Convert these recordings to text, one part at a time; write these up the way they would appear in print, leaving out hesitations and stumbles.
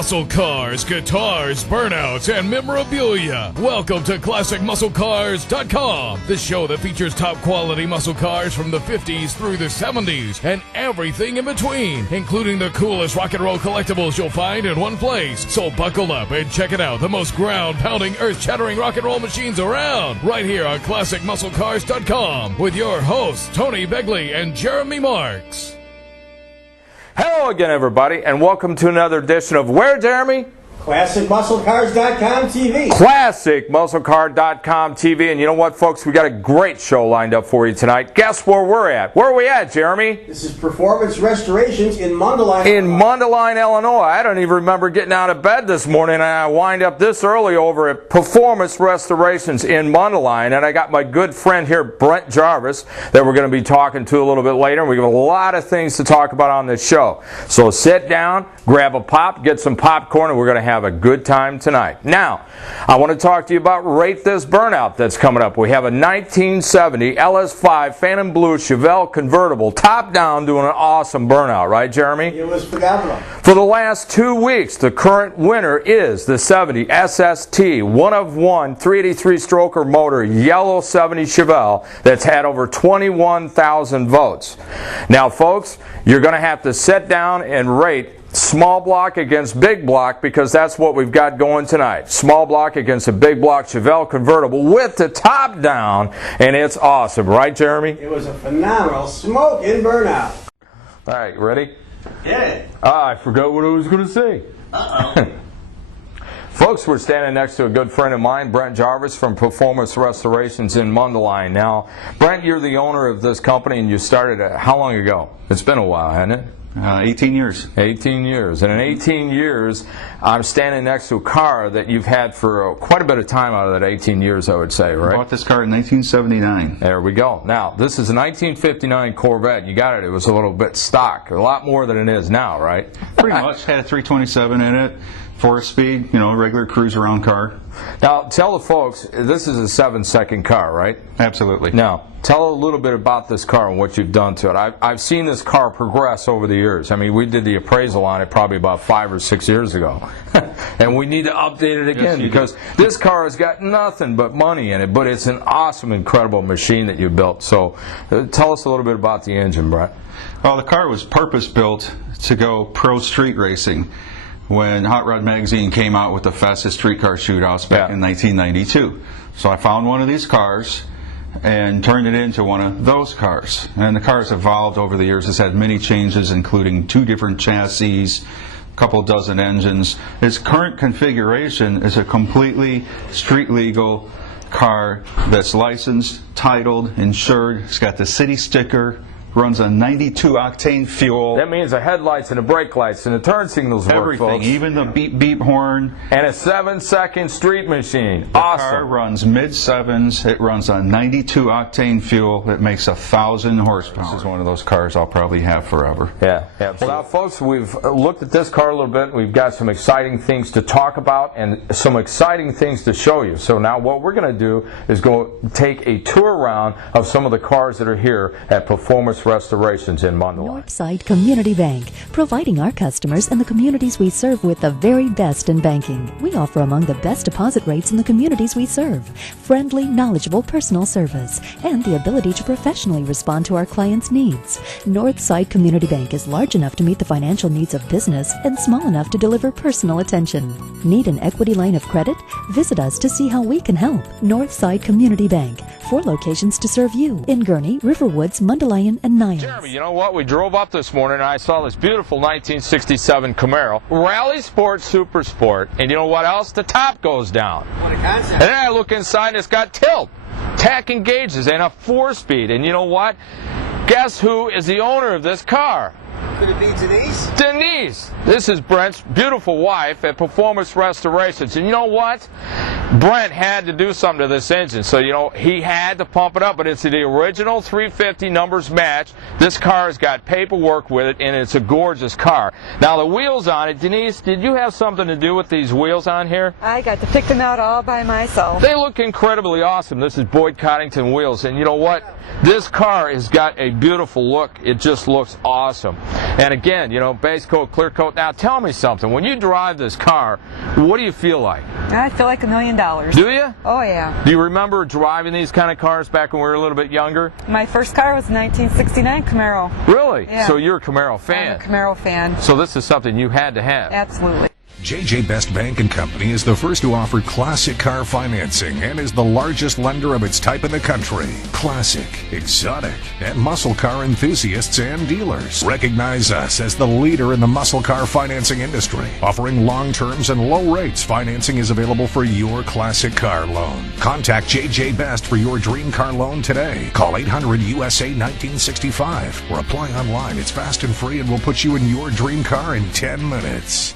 muscle cars, guitars, burnouts, and memorabilia. Welcome to ClassicMuscleCars.com, the show that features top quality muscle cars from the 50s through the 70s and everything in between, including the coolest rock and roll collectibles you'll find in one place. So buckle up and check it out, the most ground-pounding, earth-shattering rock and roll machines around, right here on ClassicMuscleCars.com with your hosts, Tony Begley and Jeremy Marks. Hello again, everybody, and welcome to another edition of where, Jeremy? ClassicMuscleCars.com TV. ClassicMuscleCars.com TV. And you know what, folks? We got a great show lined up for you tonight. Guess where we're at? Where are we at, Jeremy? This is Performance Restorations in Mundelein. In Mundelein, Illinois. I don't even remember getting out of bed this morning, and I wind up this early over at Performance Restorations in Mundelein. And I got my good friend here, Brent Jarvis, that we're going to be talking to a little bit later. And we have a lot of things to talk about on this show. So sit down, grab a pop, get some popcorn, and we're going to have a good time tonight. Now, I want to talk to you about Rate This Burnout that's coming up. We have a 1970 LS5 Phantom Blue Chevelle convertible, top down, doing an awesome burnout, right, Jeremy? It was phenomenal. For the last 2 weeks, the current winner is the 70 SST, one of one 383 stroker motor yellow 70 Chevelle that's had over 21,000 votes. Now, folks, you're going to have to sit down and rate small block against big block, because that's what we've got going tonight. Small block against a big block Chevelle convertible with the top down, and it's awesome, right, Jeremy? It was a phenomenal smoking burnout. All right, ready? Yeah. I forgot what I was going to say. Folks, we're standing next to a good friend of mine, Brent Jarvis from Performance Restorations in Mundelein. Now, Brent, you're the owner of this company, and you started it how long ago? It's been a while, hasn't it? 18 years. 18 years. And in 18 years, I'm standing next to a car that you've had for quite a bit of time out of that 18 years, I would say, right? I bought this car in 1979. There we go. Now, this is a 1959 Corvette. You got it. It was a little bit stock. A lot more than it is now, right? Pretty much. Had a 327 in it. 4-speed, regular cruise around car. Now, tell the folks, this is a 7-second car, right? Absolutely. Now, tell a little bit about this car and what you've done to it. I've seen this car progress over the years. I mean, we did the appraisal on it probably about 5 or 6 years ago. And we need to update it again, because this car has got nothing but money in it, but it's an awesome, incredible machine that you built. So tell us a little bit about the engine, Brett. Well, the car was purpose-built to go pro street racing when Hot Rod Magazine came out with the fastest street car shootouts back in 1992. So I found one of these cars and turned it into one of those cars. And the car's evolved over the years. It's had many changes, including 2 different chassis, a couple dozen engines. Its current configuration is a completely street-legal car that's licensed, titled, insured. It's got the city sticker. Runs on 92-octane fuel. That means the headlights and the brake lights and the turn signals work, everything, folks. even the beep-beep horn. And a 7-second street machine. The awesome. car runs mid-sevens. It runs on 92-octane fuel. It makes 1,000 horsepower. This is one of those cars I'll probably have forever. Yeah. So now, folks, we've looked at this car a little bit. We've got some exciting things to talk about and some exciting things to show you. So now what we're going to do is go take a tour around of some of the cars that are here at Performance Restorations in Mundelein. Northside Community Bank, providing our customers and the communities we serve with the very best in banking. We offer among the best deposit rates in the communities we serve, friendly, knowledgeable personal service, and the ability to professionally respond to our clients' needs. Northside Community Bank is large enough to meet the financial needs of business and small enough to deliver personal attention. Need an equity line of credit? Visit us to see how we can help. Northside Community Bank, 4 locations to serve you in Gurnee, Riverwoods, Mundelein, and Niles. Jeremy, you know what? We drove up this morning and I saw this beautiful 1967 Camaro, Rally Sport Super Sport, and you know what else? The top goes down. What a concept. And then I look inside and it's got tilt, tack and gauges, and a 4-speed. And you know what? Guess who is the owner of this car? Could it be Denise? Denise! This is Brent's beautiful wife at Performance Restorations. And you know what? Brent had to do something to this engine, so you know he had to pump it up, but it's the original 350 numbers match. This car has got paperwork with it, and it's a gorgeous car. Now the wheels on it, Denise, did you have something to do with these wheels on here? I got to pick them out all by myself. They look incredibly awesome. This is Boyd Coddington wheels, and you know what? This car has got a beautiful look. It just looks awesome. And again, you know, base coat, clear coat. Now tell me something. When you drive this car, what do you feel like? I feel like $1 million. Do you? Oh, yeah. Do you remember driving these kind of cars back when we were a little bit younger? My first car was a 1969 Camaro. Really? Yeah. So you're a Camaro fan? I'm a Camaro fan. So this is something you had to have? Absolutely. J.J. Best Bank & Company is the first to offer classic car financing and is the largest lender of its type in the country. Classic, exotic, and muscle car enthusiasts and dealers recognize us as the leader in the muscle car financing industry. Offering long terms and low rates, financing is available for your classic car loan. Contact J.J. Best for your dream car loan today. Call 800-USA-1965 or apply online. It's fast and free and will put you in your dream car in 10 minutes.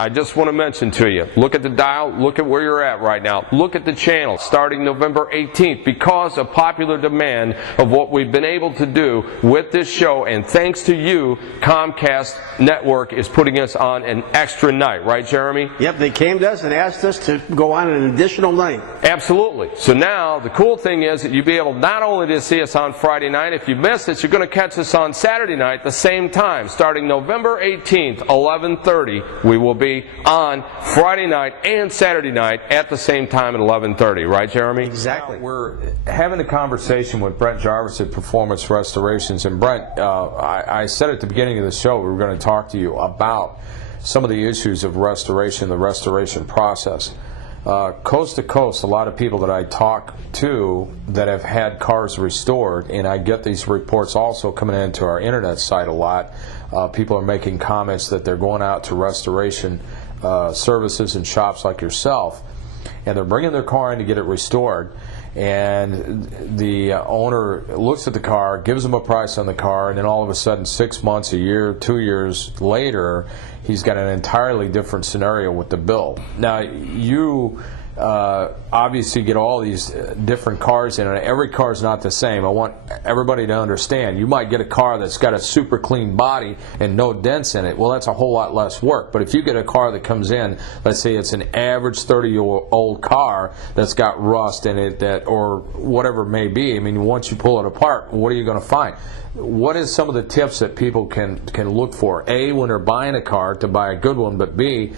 I just want to mention to you, look at the dial, look at where you're at right now. Look at the channel starting November 18th because of popular demand of what we've been able to do with this show, and thanks to you, Comcast Network is putting us on an extra night, right, Jeremy? Yep, they came to us and asked us to go on an additional night. Absolutely. So now the cool thing is that you'll be able not only to see us on Friday night, if you miss it, you're going to catch us on Saturday night the same time. Starting November 18th, 11:30, we will be on Friday night and Saturday night at the same time at 11:30, right, Jeremy? Exactly. We're having a conversation with Brent Jarvis at Performance Restorations, and Brent, I said at the beginning of the show we were going to talk to you about some of the issues of restoration, the restoration process. Coast to coast, a lot of people that I talk to that have had cars restored, and I get these reports also coming into our internet site a lot. People are making comments that they're going out to restoration services and shops like yourself, and they're bringing their car in to get it restored, and the owner looks at the car, gives them a price on the car, and then all of a sudden 6 months, a year, 2 years later, he's got an entirely different scenario with the bill. Now, you obviously get all these different cars in, and every car is not the same. I want everybody to understand. You might get a car that's got a super clean body and no dents in it. Well, that's a whole lot less work. But if you get a car that comes in, let's say it's an average 30-year-old car that's got rust in it, that or whatever it may be, I mean, once you pull it apart, what are you going to find? What is some of the tips that people can look for? A, when they're buying a car, to buy a good one, but B,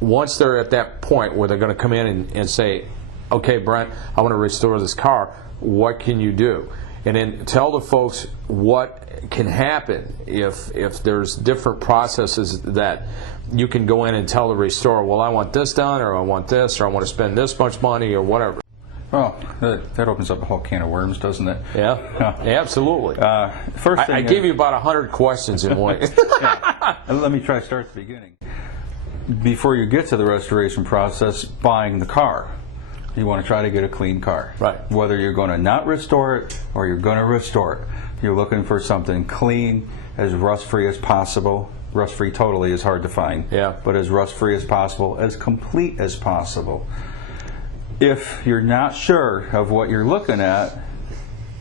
once they're at that point where they're going to come in and say, okay, Brent, I want to restore this car, what can you do? And then tell the folks what can happen if there's different processes that you can go in and tell the restorer, well, I want this done, or I want this, or I want to spend this much money, or whatever. Well, that opens up a whole can of worms, doesn't it? Yeah, absolutely. First thing I gave you about 100 questions in one. Yeah. Let me try to start at the beginning. Before you get to the restoration process, buying the car, you want to try to get a clean car. Right. Whether you're going to not restore it or you're going to restore it, you're looking for something clean, as rust-free as possible. Rust-free totally is hard to find. Yeah. But as rust-free as possible, as complete as possible. If you're not sure of what you're looking at,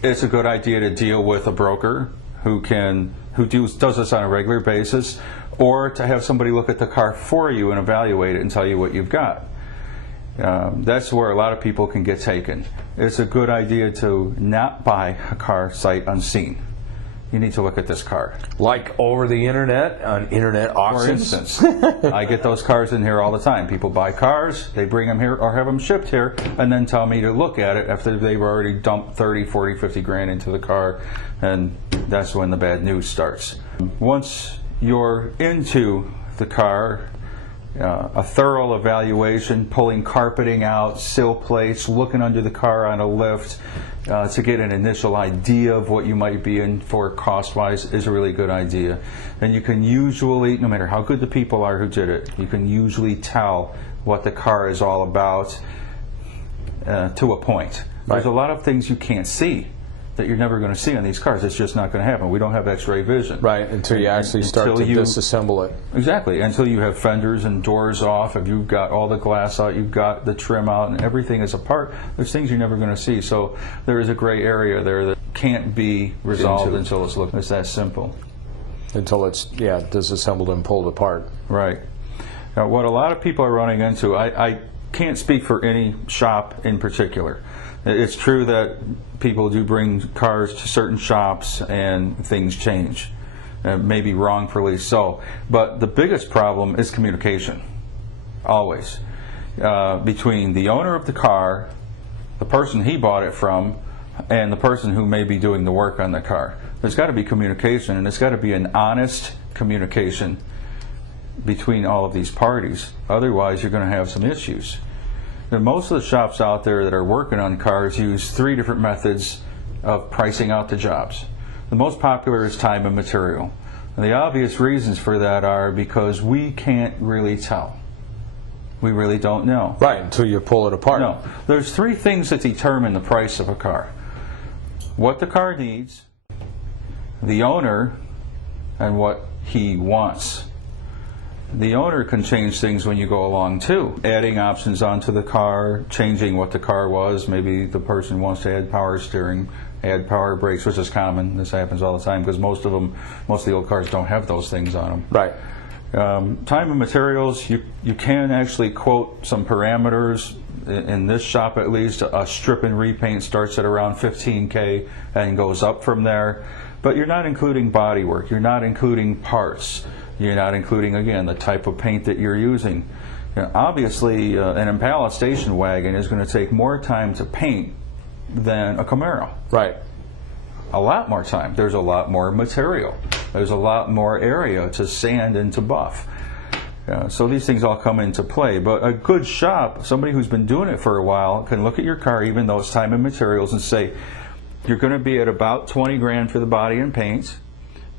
it's a good idea to deal with a broker who does this on a regular basis, or to have somebody look at the car for you and evaluate it and tell you what you've got. That's where a lot of people can get taken. It's a good idea to not buy a car sight unseen. You need to look at this car. Like over the internet, on internet auctions? For instance, I get those cars in here all the time. People buy cars, they bring them here or have them shipped here, and then tell me to look at it after they've already dumped 30, 40, 50 grand into the car, and that's when the bad news starts. Once you're into the car, a thorough evaluation, pulling carpeting out, sill plates, looking under the car on a lift to get an initial idea of what you might be in for cost-wise is a really good idea. And you can usually, no matter how good the people are who did it, you can usually tell what the car is all about to a point. Right. There's a lot of things you can't see that you're never going to see on these cars. It's just not going to happen. We don't have X-ray vision. Right, until you actually start to disassemble it. Exactly, until you have fenders and doors off, if you've got all the glass out, you've got the trim out, and everything is apart, there's things you're never going to see. So there is a gray area there that can't be resolved until it's looked. It's that simple. Until it's, disassembled and pulled apart. Right. Now, what a lot of people are running into, I can't speak for any shop in particular. It's true that people do bring cars to certain shops and things change, maybe wrongfully so. But the biggest problem is communication, always, between the owner of the car, the person he bought it from, and the person who may be doing the work on the car. There's got to be communication, and it's got to be an honest communication between all of these parties. Otherwise, you're going to have some issues. And most of the shops out there that are working on cars use 3 different methods of pricing out the jobs. The most popular is time and material. And the obvious reasons for that are because we can't really tell. We really don't know. Right, until you pull it apart. No. There's 3 things that determine the price of a car. What the car needs, the owner, and what he wants. The owner can change things when you go along too. Adding options onto the car, changing what the car was. Maybe the person wants to add power steering, add power brakes, which is common. This happens all the time because most of the old cars don't have those things on them. Right. Time and materials, you can actually quote some parameters. In this shop at least, a strip and repaint starts at around $15K and goes up from there. But you're not including body work, you're not including parts. You're not including, again, the type of paint that you're using. Obviously, an Impala station wagon is going to take more time to paint than a Camaro. Right. A lot more time. There's a lot more material. There's a lot more area to sand and to buff. So these things all come into play. But a good shop, somebody who's been doing it for a while, can look at your car, even though it's time and materials, and say, you're going to be at about 20 grand for the body and paint.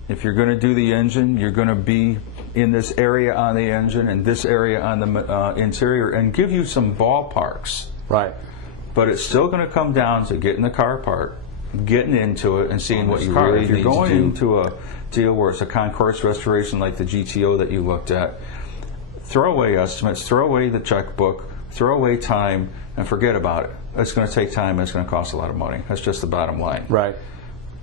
If you're going to do the engine, you're going to be in this area on the engine and this area on the interior, and give you some ballparks. Right. But it's still going to come down to getting the car apart, getting into it, and seeing what you really need to do. If you're going into a deal where it's a concourse restoration like the GTO that you looked at, throw away estimates, throw away the checkbook, throw away time, and forget about it. It's going to take time and it's going to cost a lot of money. That's just the bottom line. Right.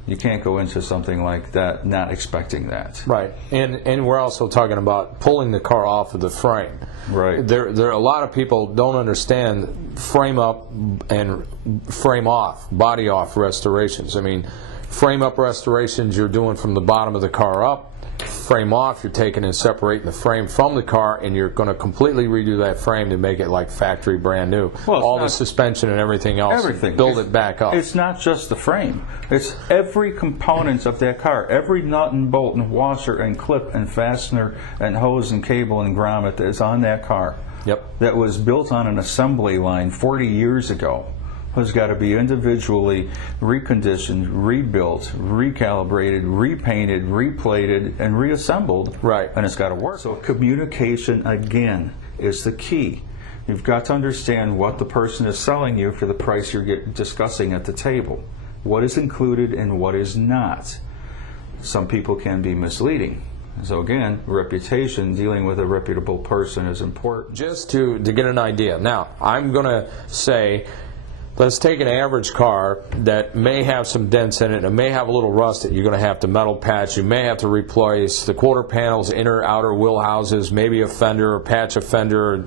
You can't go into something like that not expecting that. Right, and we're also talking about pulling the car off of the frame. Right. There are a lot of people don't understand frame up and frame off, body off restorations. I mean, frame up restorations you're doing from the bottom of the car up. Frame off, you're taking and separating the frame from the car, and you're going to completely redo that frame to make it like factory brand new. Well, all the suspension and everything else. Everything. Build it back up. It's not just the frame. It's every component of that car. Every nut and bolt and washer and clip and fastener and hose and cable and grommet that is on that car. Yep. That was built on an assembly line 40 years ago. Has got to be individually reconditioned, rebuilt, recalibrated, repainted, replated, and reassembled. Right. And it's got to work. So communication, again, is the key. You've got to understand what the person is selling you for the price you're discussing at the table. What is included and what is not. Some people can be misleading. So again, reputation, dealing with a reputable person is important. Just to get an idea. Now, I'm going to say, let's take an average car that may have some dents in it and may have a little rust that you're going to have to metal patch. You may have to replace the quarter panels, inner, outer wheel houses, maybe a fender, or patch a fender,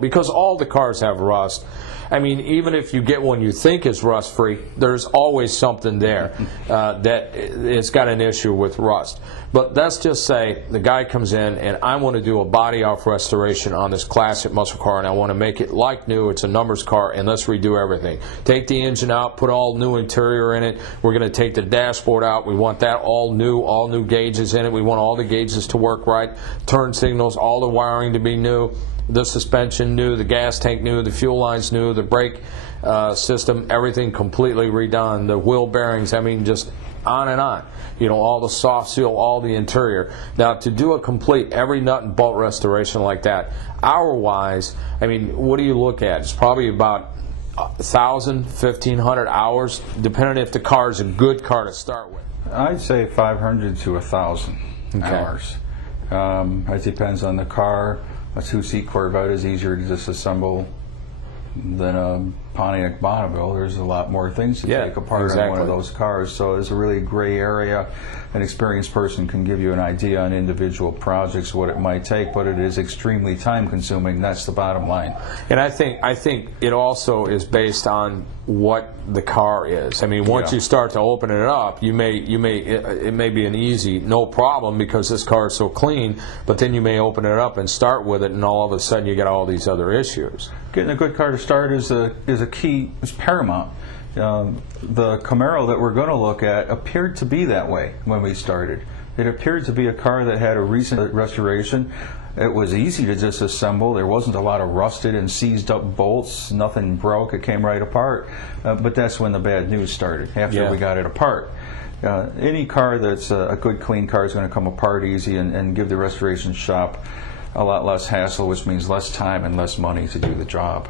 because all the cars have rust. I mean, even if you get one you think is rust-free, there's always something there that it's got an issue with rust. But let's just say the guy comes in and I want to do a body-off restoration on this classic muscle car, and I want to make it like new. It's a numbers car, and let's redo everything. Take the engine out, put all new interior in it. We're going to take the dashboard out. We want that all new gauges in it. We want all the gauges to work right, turn signals, all the wiring to be new. The suspension new, the gas tank new, the fuel lines new, the brake system, everything completely redone, the wheel bearings, I mean, just on and on. All the soft seal, all the interior. Now, to do a complete every nut and bolt restoration like that, hour-wise, I mean, what do you look at? It's probably about 1,000, 1,500 hours, depending if the car is a good car to start with? I'd say 500 to 1,000 hours. It depends on the car. A two-seat Corvette is easier to disassemble than a Pontiac Bonneville. There's a lot more things to take apart on one of those cars, so it's a really gray area. An experienced person can give you an idea on individual projects what it might take, but it is extremely time consuming. That's the bottom line. And I think it also is based on what the car is. I mean, once you start to open it up, it may be an easy no problem because this car is so clean, but then you may open it up and start with it, and all of a sudden you get all these other issues. Getting a good car to start is paramount. The Camaro that we're going to look at appeared to be that way when we started. It appeared to be a car that had a recent restoration. It was easy to disassemble. There wasn't a lot of rusted and seized up bolts. Nothing broke. It came right apart. But that's when the bad news started, after we got it apart. Any car that's a good, clean car is going to come apart easy and give the restoration shop a lot less hassle, which means less time and less money to do the job.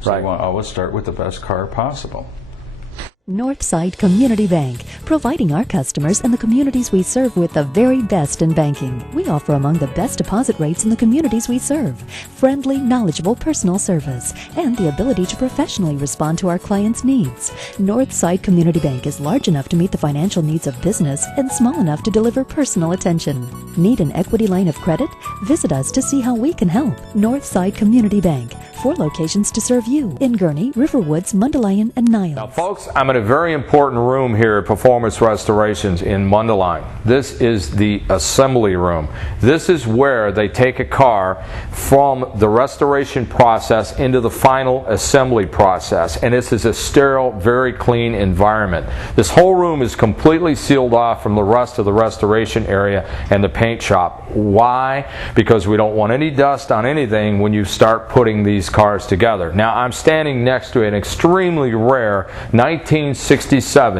So you want to always start with the best car possible. Northside Community Bank, providing our customers and the communities we serve with the very best in banking. We offer among the best deposit rates in the communities we serve, friendly, knowledgeable personal service, and the ability to professionally respond to our clients' needs. Northside Community Bank is large enough to meet the financial needs of business and small enough to deliver personal attention. Need an equity line of credit? Visit us to see how we can help. Northside Community Bank, 4 locations to serve you in Gurnee, Riverwoods, Mundelein, and Niles. Now, folks, I'm in a very important room here at Performance Restorations in Mundelein. This is the assembly room. This is where they take a car from the restoration process into the final assembly process, and this is a sterile, very clean environment. This whole room is completely sealed off from the rest of the restoration area and the paint shop. Why? Because we don't want any dust on anything when you start putting these cars together. Now, I'm standing next to an extremely rare 1967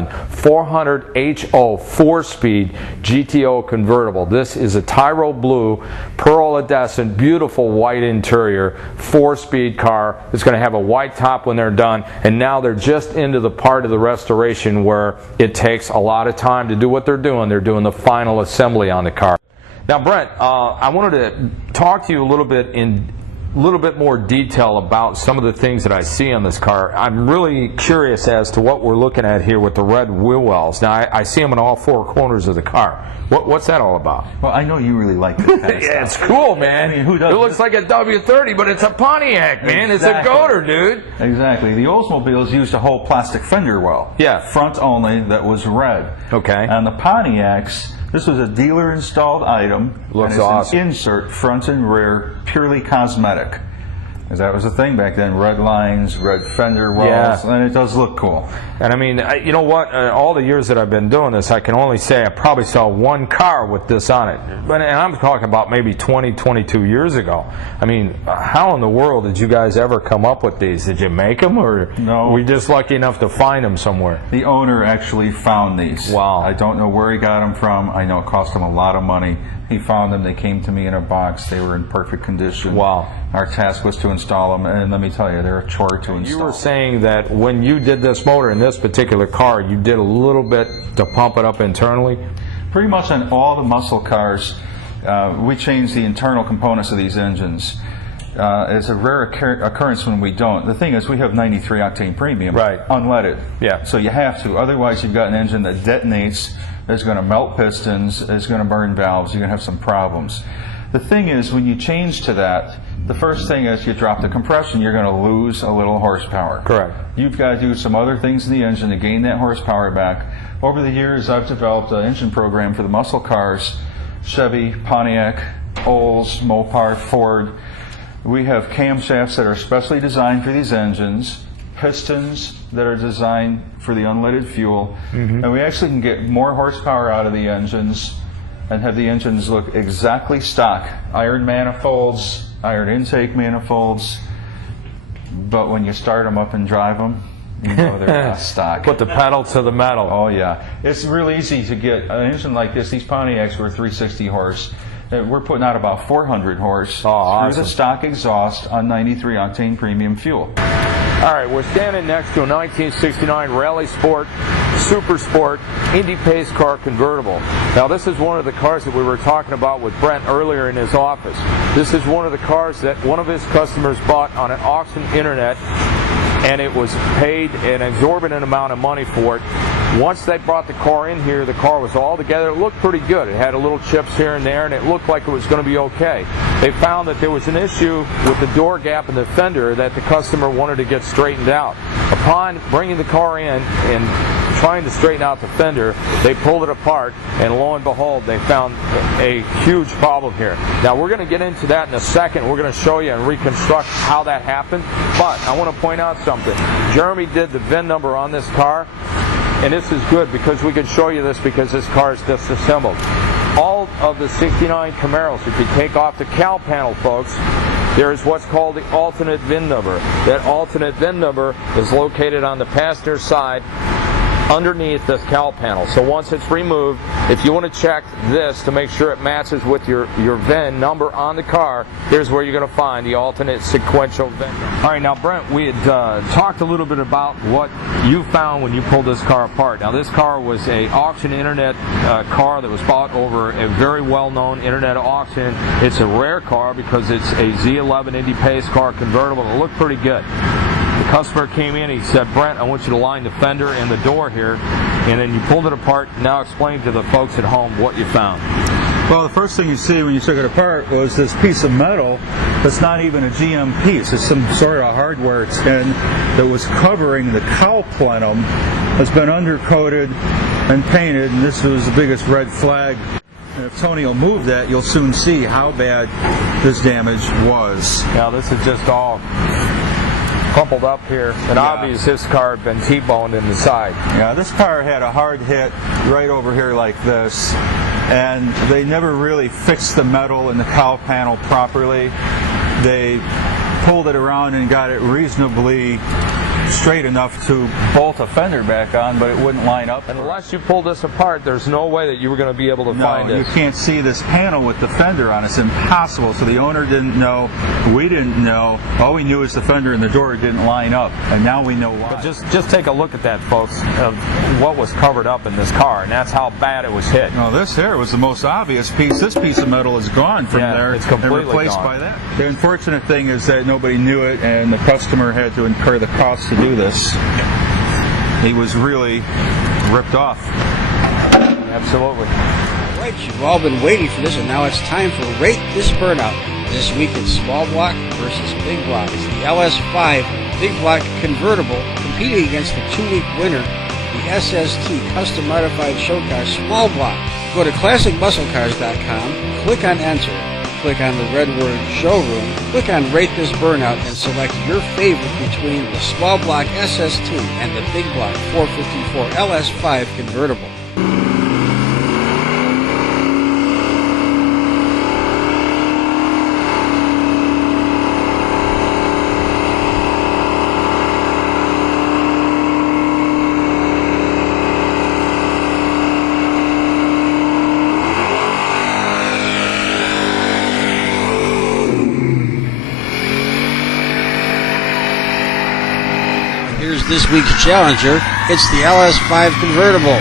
400 HO 4-speed GTO convertible. This is a Tyro blue, pearl-iridescent, beautiful white interior 4-speed car. It's going to have a white top when they're done, and now they're just into the part of the restoration where it takes a lot of time to do what they're doing. They're doing the final assembly on the car. Now, Brent, I wanted to talk to you a little bit more detail about some of the things that I see on this car. I'm really curious as to what we're looking at here with the red wheel wells. Now, I see them in all 4 corners of the car. What's that all about? Well, I know you really like this kind of yeah, stuff. It's cool, man. I mean, who doesn't? It looks like a W30, but it's a Pontiac, man. Exactly. It's a goater, dude. Exactly. The Oldsmobiles used a whole plastic fender well. Yeah. Front only, that was red. Okay. And the Pontiacs, this was a dealer-installed item. Looks and it's awesome. An insert, front and rear, purely cosmetic. Because that was the thing back then, red lines, red fender wells, and it does look cool. And I mean, you know what, all the years that I've been doing this, I can only say I probably saw 1 car with this on it. And I'm talking about maybe 20, 22 years ago. I mean, how in the world did you guys ever come up with these? Did you make them, or no, were we just lucky enough to find them somewhere? The owner actually found these. Wow. I don't know where he got them from. I know it cost him a lot of money. He found them. They came to me in a box. They were in perfect condition. Wow. Our task was to install them, and let me tell you, they're a chore to install. You were saying that when you did this motor in this particular car, you did a little bit to pump it up internally? Pretty much on all the muscle cars, we change the internal components of these engines. It's a rare occurrence when we don't. The thing is, we have 93 octane premium, right, unleaded. Yeah. So you have to. Otherwise, you've got an engine that detonates, is going to melt pistons, is going to burn valves. You're going to have some problems. The thing is, when you change to that, the first thing is you drop the compression, you're going to lose a little horsepower. Correct. You've got to do some other things in the engine to gain that horsepower back. Over the years, I've developed an engine program for the muscle cars, Chevy, Pontiac, Olds, Mopar, Ford. We have camshafts that are specially designed for these engines, pistons that are designed for the unleaded fuel, and we actually can get more horsepower out of the engines and have the engines look exactly stock. Iron manifolds, iron intake manifolds, but when you start them up and drive them, you know they're not stock. Put the pedal to the metal. Oh yeah. It's real easy to get an engine like this. These Pontiacs were 360 horse. We're putting out about 400 horse through awesome. the stock exhaust on 93 octane premium fuel. All right, we're standing next to a 1969 Rally Sport, Super Sport, Indy Pace car convertible. Now, this is one of the cars that we were talking about with Brent earlier in his office. This is one of the cars that one of his customers bought on an auction internet, and it was paid an exorbitant amount of money for it. Once they brought the car in here, the car was all together. It looked pretty good. It had a little chips here and there, and it looked like it was going to be okay. They found that there was an issue with the door gap in the fender that the customer wanted to get straightened out. Upon bringing the car in and trying to straighten out the fender, they pulled it apart, and lo and behold, they found a huge problem here. Now, we're going to get into that in a second. We're going to show you and reconstruct how that happened, but I want to point out something. Jeremy did the VIN number on this car, and this is good because we can show you this because this car is disassembled. All of the 69 Camaros, if you take off the cowl panel, folks, there is what's called the alternate VIN number. That alternate VIN number is located on the passenger side underneath the cowl panel. So once it's removed, if you want to check this to make sure it matches with your VIN number on the car, here's where you're going to find the alternate sequential VIN number. All right, now Brent, we had talked a little bit about what you found when you pulled this car apart. Now, this car was a auction internet car that was bought over a very well-known internet auction. It's a rare car because it's a Z11 Indy Pace car convertible. It looked pretty good. The customer came in, he said, Brent, I want you to line the fender and the door here, and then you pulled it apart. Now explain to the folks at home what you found. Well, the first thing you see when you took it apart was this piece of metal that's not even a GM piece. It's some sort of hardware tin that was covering the cowl plenum, has been undercoated and painted, and this was the biggest red flag. And if Tony will move that, you'll soon see how bad this damage was. Now, this is just all crumpled up here, and obviously this car had been T-boned in the side. Yeah, this car had a hard hit right over here like this, and they never really fixed the metal in the cowl panel properly. They pulled it around and got it reasonably straight enough to bolt a fender back on, but it wouldn't line up. And unless you pull this apart, there's no way that you were going to be able to find it. No, you can't see this panel with the fender on. It's impossible. So the owner didn't know. We didn't know. All we knew is the fender and the door didn't line up, and now we know why. But just take a look at that, folks, of what was covered up in this car, and that's how bad it was hit. No, this here was the most obvious piece. This piece of metal is gone from there. It's completely and replaced gone by that. The unfortunate thing is that nobody knew it, and the customer had to incur the cost to do this. He was really ripped off. Absolutely. All right, you've all been waiting for this, and now it's time for Rate This Burnout. This week it's small block versus big block. It's the LS5 big block convertible competing against the 2-week winner, the SST custom modified show car small block. Go to classicmusclecars.com, click on Enter, click on the red word Showroom, click on Rate This Burnout, and select your favorite between the small block SST and the big block 454 LS5 convertible. Here's this week's challenger. It's the LS5 convertible.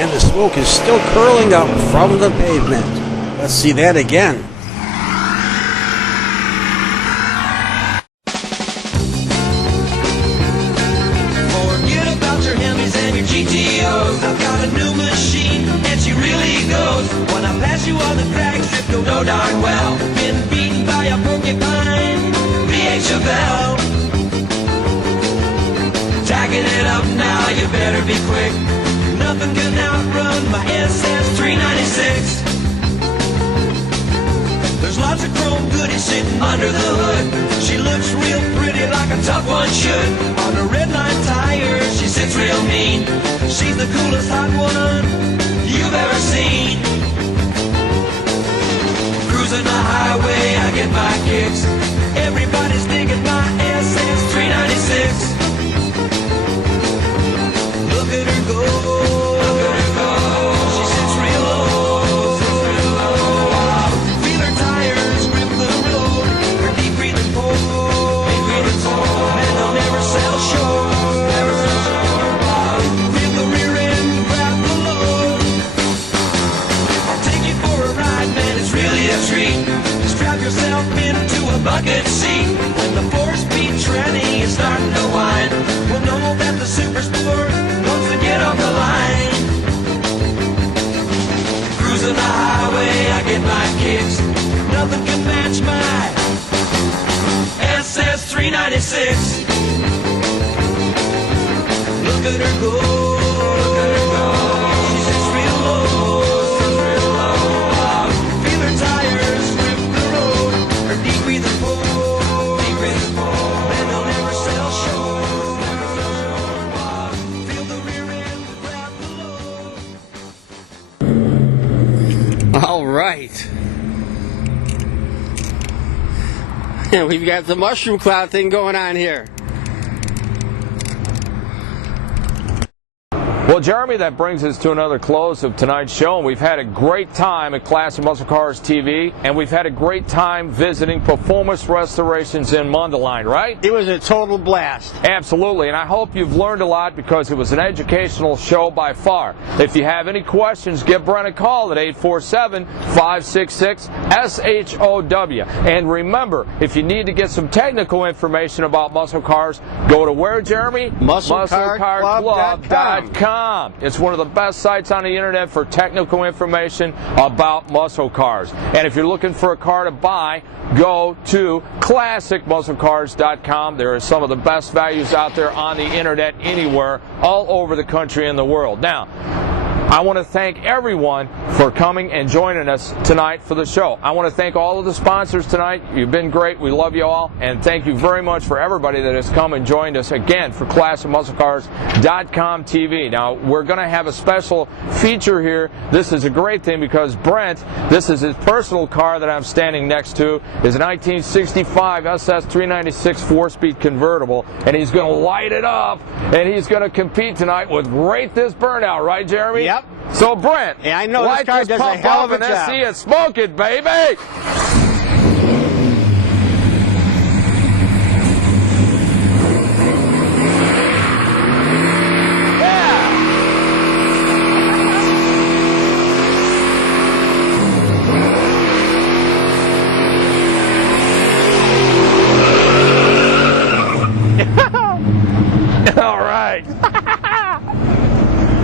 And the smoke is still curling up from the pavement. Let's see that again. Forget about your Hemis and your GTOs. I've got a new machine, and she really goes. When I pass you on the drag strip, you'll know darn well. Been beaten by a porcupine, V8 Chevelle. Tag backing it up now, you better be quick. Nothing can outrun my SS 396. There's lots of chrome goodies sitting under the hood. She looks real pretty like a tough one should. On a red line tire, she sits real mean. She's the coolest hot one you've ever seen. Cruising the highway, I get my kicks. Everybody's digging my SS 396. Look at her go. Look at her go. She sits real low. Feel her tires grip the road. Her deep breathing pole. Man, they'll never sell short. Never sell short. Feel the rear end grab the load. I'll take you for a ride, man, it's really a treat. Strap yourself into a bucket seat. When the 4-speed tranny is starting to whine, we'll know that the Super Sport wants to get off the line. Cruising the highway, I get my kicks. Nothing can match my SS 396. Look at her go. Look at her go. She sits real low. Feel her tires grip the road. Her deep breathing pole. Man, they'll never sell short. Feel the rear end grab the load. All right. Yeah, we've got the mushroom cloud thing going on here. Well, Jeremy, that brings us to another close of tonight's show. And we've had a great time at Classic Muscle Cars TV, and we've had a great time visiting Performance Restorations in Mundelein, right? It was a total blast. Absolutely, and I hope you've learned a lot because it was an educational show by far. If you have any questions, give Brent a call at 847-566-SHOW. And remember, if you need to get some technical information about muscle cars, go to where, Jeremy? MuscleCarClub.com. It's one of the best sites on the internet for technical information about muscle cars. And if you're looking for a car to buy, go to ClassicMuscleCars.com. There are some of the best values out there on the internet anywhere, all over the country and the world. Now, I want to thank everyone for coming and joining us tonight for the show. I want to thank all of the sponsors tonight. You've been great. We love you all. And thank you very much for everybody that has come and joined us again for ClassicMuscleCars.com TV. Now, we're going to have a special feature here. This is a great thing because Brent, this is his personal car that I'm standing next to, is a 1965 SS 396 4-speed convertible. And he's going to light it up. And he's going to compete tonight with Rate This Burnout. Right, Jeremy? Yep. So, Brent, yeah, I know light this car this does a pump hell up of a and job. let's see it smoke it, baby! All right.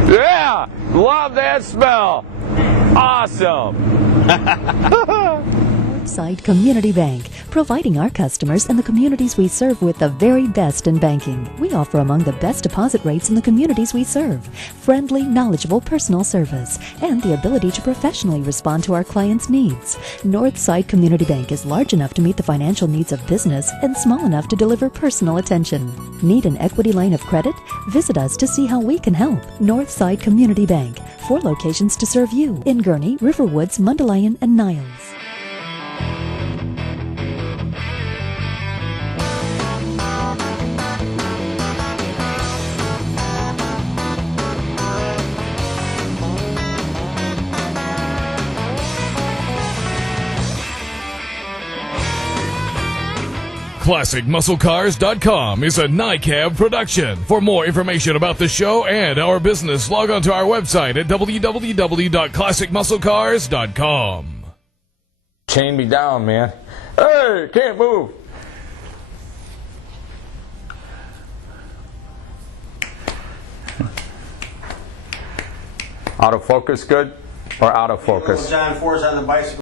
Yeah, love that smell. Awesome. Northside Community Bank, providing our customers and the communities we serve with the very best in banking. We offer among the best deposit rates in the communities we serve, friendly, knowledgeable personal service, and the ability to professionally respond to our clients' needs. Northside Community Bank is large enough to meet the financial needs of business and small enough to deliver personal attention. Need an equity line of credit? Visit us to see how we can help. Northside Community Bank, 4 locations to serve you in Gurnee, Riverwoods, Mundelein, and Niles. ClassicMuscleCars.com is a NICAB production. For more information about the show and our business, log on to our website at www.ClassicMuscleCars.com. Chain me down, man. Hey, can't move. Out of focus good or out of focus? John Ford's on the bicycle.